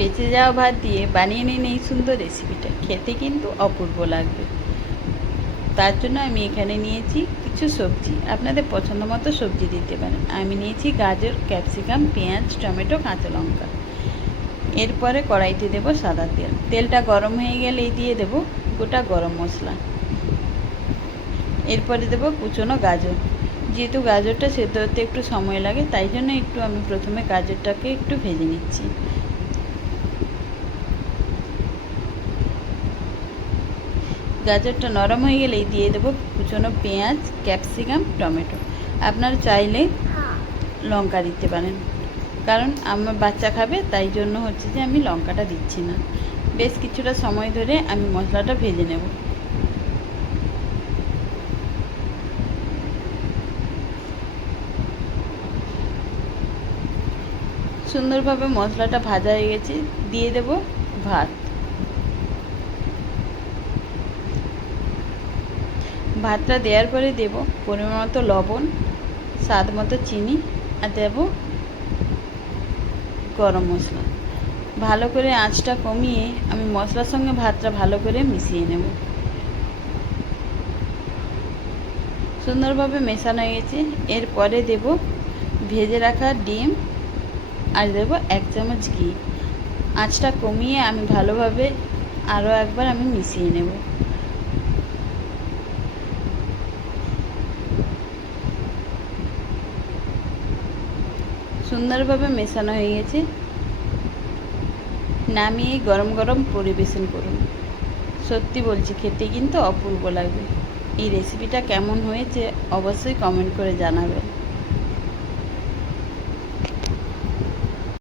বেঁচে যাওয়া ভাত দিয়ে বানিয়ে নিন এই সুন্দর রেসিপিটা, খেতে কিন্তু অপূর্ব লাগবে। তার জন্য আমি এখানে নিয়েছি কিছু সবজি, আপনাদের পছন্দ মতো সবজি দিতে পারেন। আমি নিয়েছি গাজর, ক্যাপসিকাম, পেঁয়াজ, টমেটো, কাঁচা লঙ্কা। এরপরে কড়াইতে দেব সাদা তেল। তেলটা গরম হয়ে গেলেই দিয়ে দেব গোটা গরম মশলা। এরপরে দেব কুচনো গাজর। যেহেতু গাজরটা সেদ্ধ হতে একটু সময় লাগে, তাই জন্য একটু আমি প্রথমে গাজরটাকে একটু ভেজে নিচ্ছি। গাজরটা নরম হয়ে গেলেই দিয়ে দেব কুচনো পেঁয়াজ, ক্যাপসিকাম, টমেটো। আপনারা চাইলে লঙ্কা দিতে পারেন, কারণ আমার বাচ্চা খাবে, তাই জন্য হচ্ছে যে আমি লঙ্কাটা দিচ্ছি না। বেশ কিছুটা সময় ধরে আমি মশলাটা ভেজে নেব। সুন্দরভাবে মশলাটা ভাজা হয়ে গেছে, দিয়ে দেব ভাত। ভাতটা দেওয়ার পরে দেব পরিমাণ মতো লবণ, স্বাদ মতো চিনি, আর দেব গরম মশলা। ভালো করে আঁচটা কমিয়ে আমি মশলার সঙ্গে ভাতটা ভালো করে মিশিয়ে নেব। সুন্দরভাবে মেশানো হয়ে গেছে। এরপরে দেব ভেজে রাখা ডিম, আর দেব 1 চামচ ঘি। আঁচটা কমিয়ে আমি ভালোভাবে আরও একবার আমি মিশিয়ে নেব। সুন্দরভাবে মেশানো হয়ে গেছে। নামিয়ে গরম গরম পরিবেশন করুন। সত্যি বলছি, খেতে কিন্তু অপূর্ব লাগবে। এই রেসিপিটা কেমন হয়েছে অবশ্যই কমেন্ট করে জানাবেন।